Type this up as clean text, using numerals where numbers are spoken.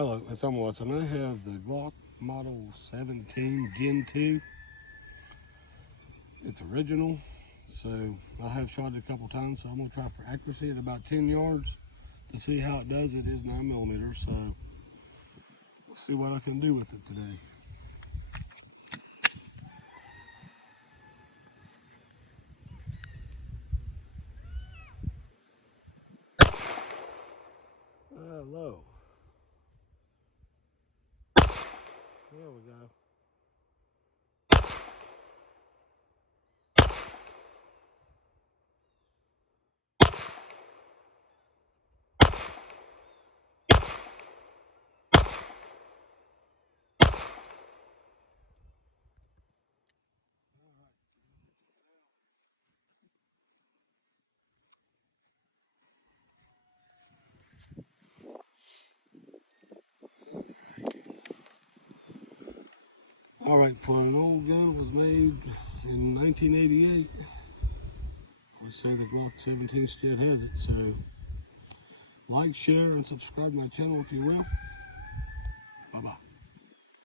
Hello, it's Watson. I have the Glock Model 17 Gen 2. It's original, so I have shot it a couple times, so I'm going to try for accuracy at about 10 yards to see how it does. It is 9mm, so we'll see what I can do with it today. Hello. There we go. All right, for an old gun, it was made in 1988. Let's say the Glock 17 still has it, so like, share, and subscribe to my channel if you will. Bye-bye.